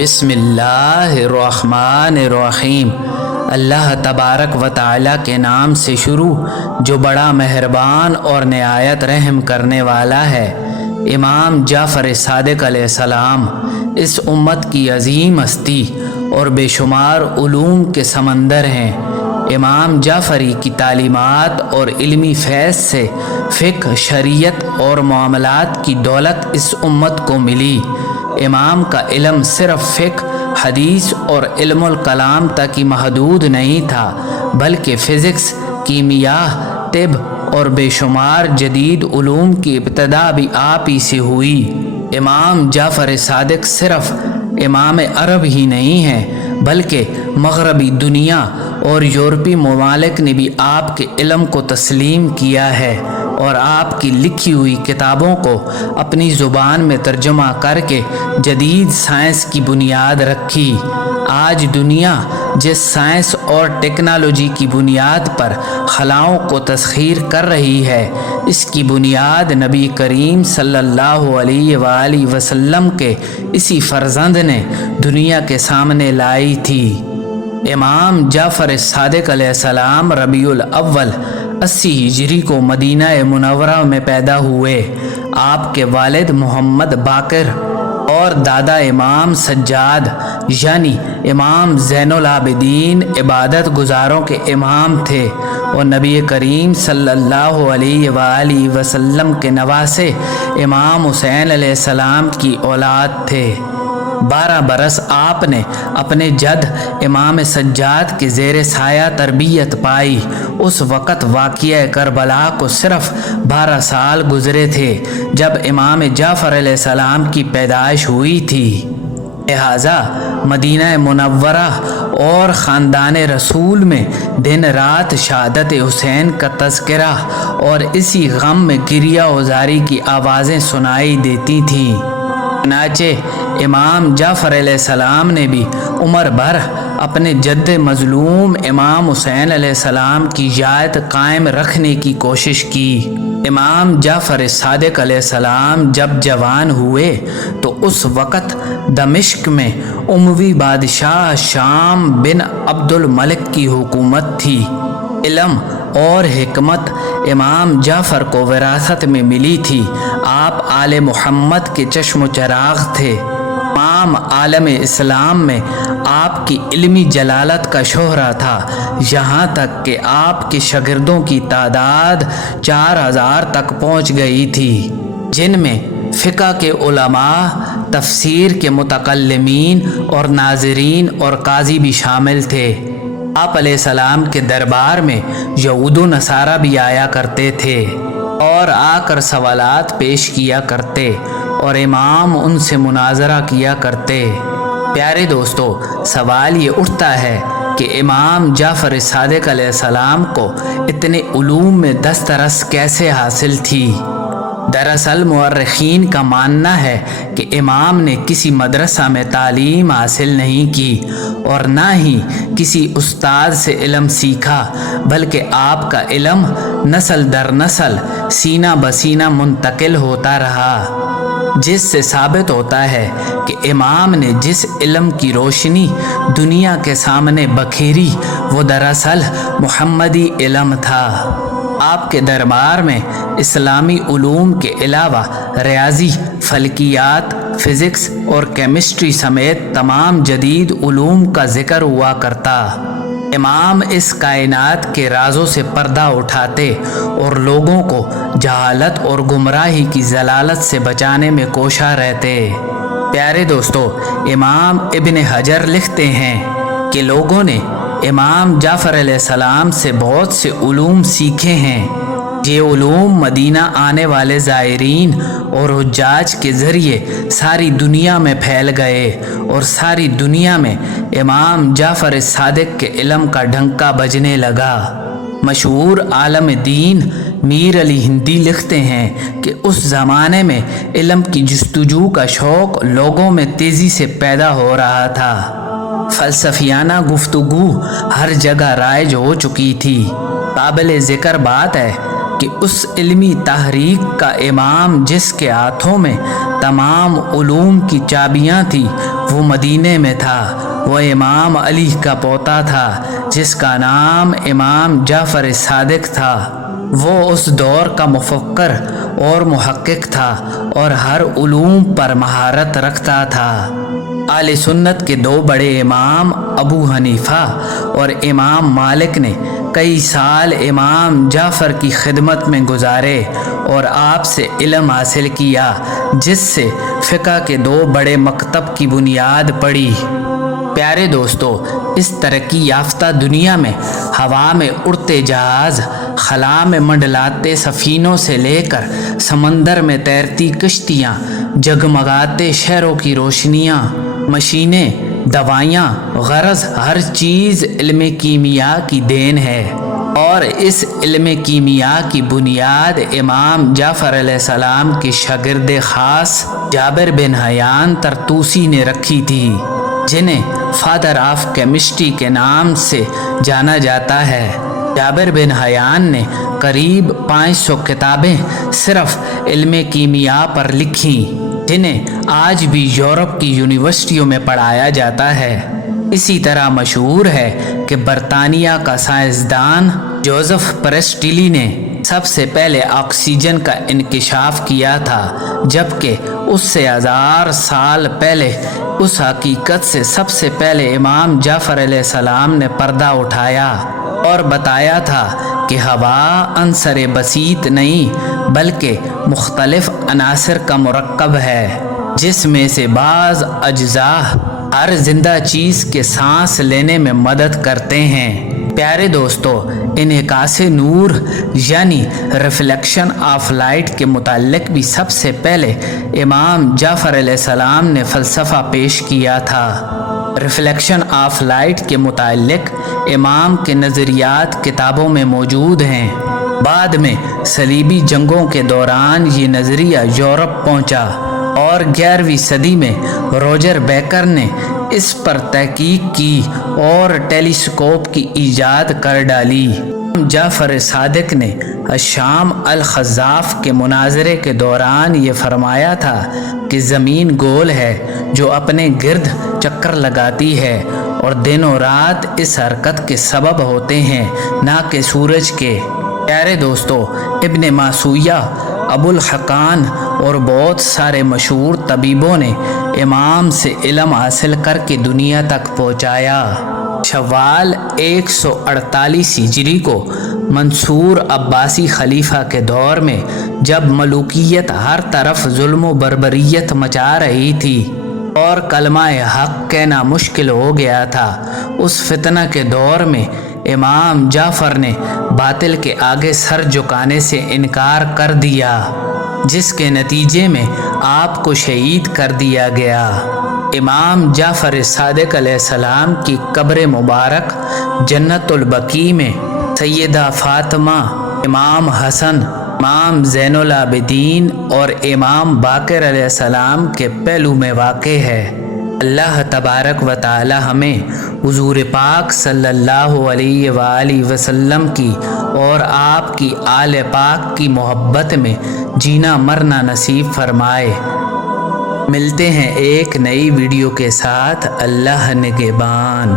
بسم اللہ الرحمن الرحیم۔ اللہ تبارک و تعالی کے نام سے شروع جو بڑا مہربان اور نہایت رحم کرنے والا ہے۔ امام جعفر صادق علیہ السلام اس امت کی عظیم ہستی اور بے شمار علوم کے سمندر ہیں۔ امام جعفری کی تعلیمات اور علمی فیض سے فقہ، شریعت اور معاملات کی دولت اس امت کو ملی۔ امام کا علم صرف فقہ، حدیث اور علم الکلام تک ہی محدود نہیں تھا، بلکہ فزکس، کیمیاء، طب اور بے شمار جدید علوم کی ابتدا بھی آپ ہی سے ہوئی۔ امام جعفر صادق صرف امام عرب ہی نہیں ہیں، بلکہ مغربی دنیا اور یورپی ممالک نے بھی آپ کے علم کو تسلیم کیا ہے اور آپ کی لکھی ہوئی کتابوں کو اپنی زبان میں ترجمہ کر کے جدید سائنس کی بنیاد رکھی۔ آج دنیا جس سائنس اور ٹیکنالوجی کی بنیاد پر خلاؤں کو تسخیر کر رہی ہے، اس کی بنیاد نبی کریم صلی اللہ علیہ وآلہ وسلم کے اسی فرزند نے دنیا کے سامنے لائی تھی۔ امام جعفر صادق علیہ السلام ربیع الاول 80 ہجری کو مدینہ منورہ میں پیدا ہوئے۔ آپ کے والد محمد باقر اور دادا امام سجاد یعنی امام زین العابدین عبادت گزاروں کے امام تھے اور نبی کریم صلی اللہ علیہ وآلہ وسلم کے نواسے امام حسین علیہ السلام کی اولاد تھے۔ 12 برس آپ نے اپنے جد امام سجاد کے زیر سایہ تربیت پائی۔ اس وقت واقعہ کربلا کو صرف 12 سال گزرے تھے جب امام جعفر علیہ السلام کی پیدائش ہوئی تھی۔ لہٰذا مدینہ منورہ اور خاندان رسول میں دن رات شہادت حسین کا تذکرہ اور اسی غم میں گریہ وزاری کی آوازیں سنائی دیتی تھیں۔ چنانچہ امام جعفر علیہ السلام نے بھی عمر بھر اپنے جد مظلوم امام حسین علیہ السلام کی یاد قائم رکھنے کی کوشش کی۔ امام جعفر صادق علیہ السلام جب جوان ہوئے تو اس وقت دمشق میں اموی بادشاہ شام بن عبد الملک کی حکومت تھی۔ علم اور حکمت امام جعفر کو وراثت میں ملی تھی۔ آپ آل محمد کے چشم و چراغ تھے۔ تمام عالم اسلام میں آپ کی علمی جلالت کا شہرہ تھا، یہاں تک کہ آپ کے شاگردوں کی تعداد 4000 تک پہنچ گئی تھی، جن میں فقہ کے علماء، تفسیر کے متکلمین اور ناظرین اور قاضی بھی شامل تھے۔ آپ علیہ السلام کے دربار میں یہود و نصارہ بھی آیا کرتے تھے اور آ کر سوالات پیش کیا کرتے اور امام ان سے مناظرہ کیا کرتے۔ پیارے دوستو، سوال یہ اٹھتا ہے کہ امام جعفر صادق علیہ السلام کو اتنے علوم میں دسترس کیسے حاصل تھی؟ دراصل مورخین کا ماننا ہے کہ امام نے کسی مدرسہ میں تعلیم حاصل نہیں کی اور نہ ہی کسی استاد سے علم سیکھا، بلکہ آپ کا علم نسل در نسل سینہ بسینہ منتقل ہوتا رہا، جس سے ثابت ہوتا ہے کہ امام نے جس علم کی روشنی دنیا کے سامنے بکھیری وہ دراصل محمدی علم تھا۔ آپ کے دربار میں اسلامی علوم کے علاوہ ریاضی، فلکیات، فزکس اور کیمسٹری سمیت تمام جدید علوم کا ذکر ہوا کرتا۔ امام اس کائنات کے رازوں سے پردہ اٹھاتے اور لوگوں کو جہالت اور گمراہی کی ضلالت سے بچانے میں کوشاں رہتے۔ پیارے دوستو، امام ابن حجر لکھتے ہیں کہ لوگوں نے امام جعفر علیہ السلام سے بہت سے علوم سیکھے ہیں۔ یہ علوم مدینہ آنے والے زائرین اور حجاج کے ذریعے ساری دنیا میں پھیل گئے اور ساری دنیا میں امام جعفر صادق کے علم کا ڈھنکا بجنے لگا۔ مشہور عالم دین میر علی ہندی لکھتے ہیں کہ اس زمانے میں علم کی جستجو کا شوق لوگوں میں تیزی سے پیدا ہو رہا تھا۔ فلسفیانہ گفتگو ہر جگہ رائج ہو چکی تھی۔ قابل ذکر بات ہے کہ اس علمی تحریک کا امام جس کے ہاتھوں میں تمام علوم کی چابیاں تھیں وہ مدینے میں تھا۔ وہ امام علی کا پوتا تھا جس کا نام امام جعفر صادق تھا۔ وہ اس دور کا مفکر اور محقق تھا اور ہر علوم پر مہارت رکھتا تھا۔ اہل سنت کے دو بڑے امام ابو حنیفہ اور امام مالک نے کئی سال امام جعفر کی خدمت میں گزارے اور آپ سے علم حاصل کیا، جس سے فقہ کے دو بڑے مکتب کی بنیاد پڑی۔ پیارے دوستو، اس ترقی یافتہ دنیا میں ہوا میں اڑتے جہاز، خلا میں منڈلاتے سفینوں سے لے کر سمندر میں تیرتی کشتیاں، جگمگاتے شہروں کی روشنیاں، مشینیں، دوائیاں، غرض ہر چیز علم کیمیا کی دین ہے، اور اس علم کیمیا کی بنیاد امام جعفر علیہ السلام کے شاگرد خاص جابر بن حیان طرطوسی نے رکھی تھی، جنہیں فادر آف کیمسٹری کے نام سے جانا جاتا ہے۔ جابر بن حیان نے قریب 500 کتابیں صرف علم کیمیا پر لکھیں، جنہیں آج بھی یورپ کی یونیورسٹیوں میں پڑھایا جاتا ہے۔ اسی طرح مشہور ہے کہ برطانیہ کا سائنسدان جوزف پریسٹلی نے سب سے پہلے آکسیجن کا انکشاف کیا تھا، جبکہ اس سے 1000 سال پہلے اس حقیقت سے سب سے پہلے امام جعفر علیہ السلام نے پردہ اٹھایا اور بتایا تھا کہ ہوا عنصر بسیط نہیں بلکہ مختلف عناصر کا مرکب ہے، جس میں سے بعض اجزاء ہر زندہ چیز کے سانس لینے میں مدد کرتے ہیں۔ پیارے دوستو، انعکاس نور یعنی ریفلیکشن آف لائٹ کے متعلق بھی سب سے پہلے امام جعفر علیہ السلام نے فلسفہ پیش کیا تھا۔ ریفلیکشن آف لائٹ کے متعلق امام کے نظریات کتابوں میں موجود ہیں۔ بعد میں صلیبی جنگوں کے دوران یہ نظریہ یورپ پہنچا اور 11ویں صدی میں روجر بیکر نے اس پر تحقیق کی اور ٹیلیسکوپ کی ایجاد کر ڈالی۔ جعفر صادق نے الشام الخزاف کے مناظرے کے دوران یہ فرمایا تھا کہ زمین گول ہے جو اپنے گرد چکر لگاتی ہے، اور دن و رات اس حرکت کے سبب ہوتے ہیں نہ کہ سورج کے۔ پیارے دوستو، ابن ماسویہ، ابو الحقان اور بہت سارے مشہور طبیبوں نے امام سے علم حاصل کر کے دنیا تک پہنچایا۔ شوال 148 ہجری کو منصور عباسی خلیفہ کے دور میں جب ملوکیت ہر طرف ظلم و بربریت مچا رہی تھی اور کلمہ حق کہنا مشکل ہو گیا تھا، اس فتنہ کے دور میں امام جعفر نے باطل کے آگے سر جھکانے سے انکار کر دیا، جس کے نتیجے میں آپ کو شہید کر دیا گیا۔ امام جعفر صادق علیہ السلام کی قبر مبارک جنت البقیع میں سیدہ فاطمہ، امام حسن، امام زین العابدین اور امام باقر علیہ السلام کے پہلو میں واقع ہے۔ اللہ تبارک و تعالی ہمیں حضور پاک صلی اللہ علیہ وآلہ وسلم کی اور آپ کی آل پاک کی محبت میں جینا مرنا نصیب فرمائے۔ ملتے ہیں ایک نئی ویڈیو کے ساتھ۔ اللہ نگہبان۔